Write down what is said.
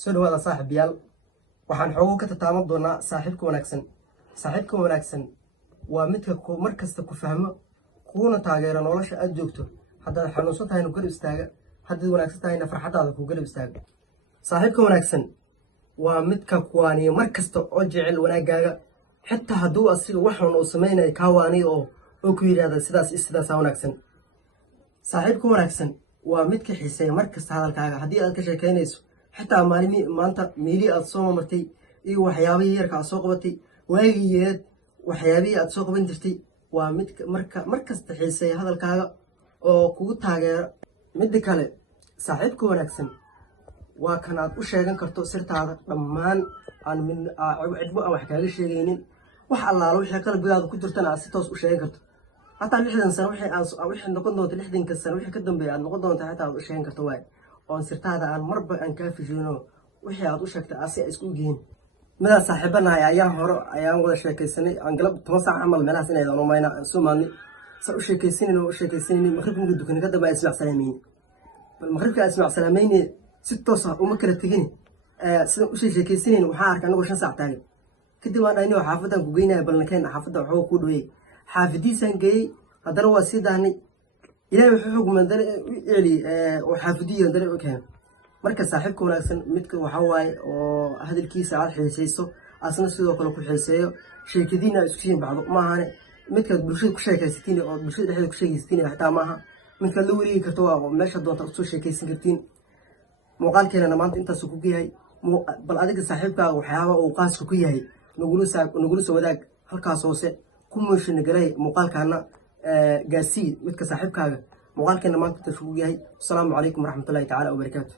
soo dhawaada saaxiibayaal waxaan xogo ka tataaban doonaa saaxiibka wanaagsan waa midka mar kasta ku fahmo kuuna taageero nolosha aad joogto haddaad xanuunsan tahayna garab istaaga haddaad wanaagsan tahayna farxadaada ku garab istaaga saaxiibka wanaagsan waa midka kuwaaniyo mar kasta oo jecel wanaagaaga xitaa hadduu asiga waxaan uu samaynayo kaa waaniyo oo ku yidhaahda sidaas wanaagsan saaxiibka wanaagsan waa midka xiiseeya mar kasta hadalkaaga haddii aad ka sheekaynayso xitaa maanta meelii aad soo martay iyo waxyaabihii yarka aad soo qabatay waagiyeed waxyaabihii aad soo qaban jirtay waa midka mar kasta xiiseeya hadalkaaga oo kugu taageera midda kale saaxiibka wanaagsan waa kan aad u sheegan karto sirtaada dhammaan cidbo aan wax kaaga sheegaynin wax allaalo wixii qalbigaada ku jirtana aad si toos u sheegan karto hataa 60 sano wixii noqon doonto 60 sano wixii ka dambeeya aad noqon doonto xitaa aad u sheegan karto waay oo sirtaada aan marba aan kaa fishino wixii aad u sheegtay asi ay isku yihiin midaa saaxiibanahay ayaan wada sheekaysanay aan galab 10 saac camal meelahaas inay doono mayna Soomaali sa u sheekaysanay maqribka dukan ka dambeeya ismaac salaameyn bal maqribka ismaac salaameyn si toos ah uma kala tagin sida u sheekaysanay waxaan arkay anigu 5 saac taagan kadib aan ayno xaafadan ku geynaa balnankeen xaafada waxa ku dhaweey xaafadiisan geey hadana waa sii daanay ilaahay wuxuu xugman dare ili oo xaafadiyo dare oo keen marka saaxiibka wanaagsan midka waxa waaye oo hadalkiisa aad xiisayso asna sidoo kale ku xiiseeyo sheekadiina isku siin bacdo ma ahane midka bulshada ku sheekaysatiin oo bulshada dhexdeeda ku sheekaysatiin xitaa ma aha midka la wareegi karto waa meesha doonta u soo sheekaysan kartiin muuqaalkeena maanta intaas ku yahay bal adiga saaxiibkaaga waxyaabo uu qaas ku yahay nagula soo wadaag halkaas hoose ku mooshin galay muuqaalkaana gaarsiin midka saaxiibkaaga muuqaalkeena maanta intaas ku yahay. Assalaamu calaykum waraxmatullaahi tacaala wabarakaatuh.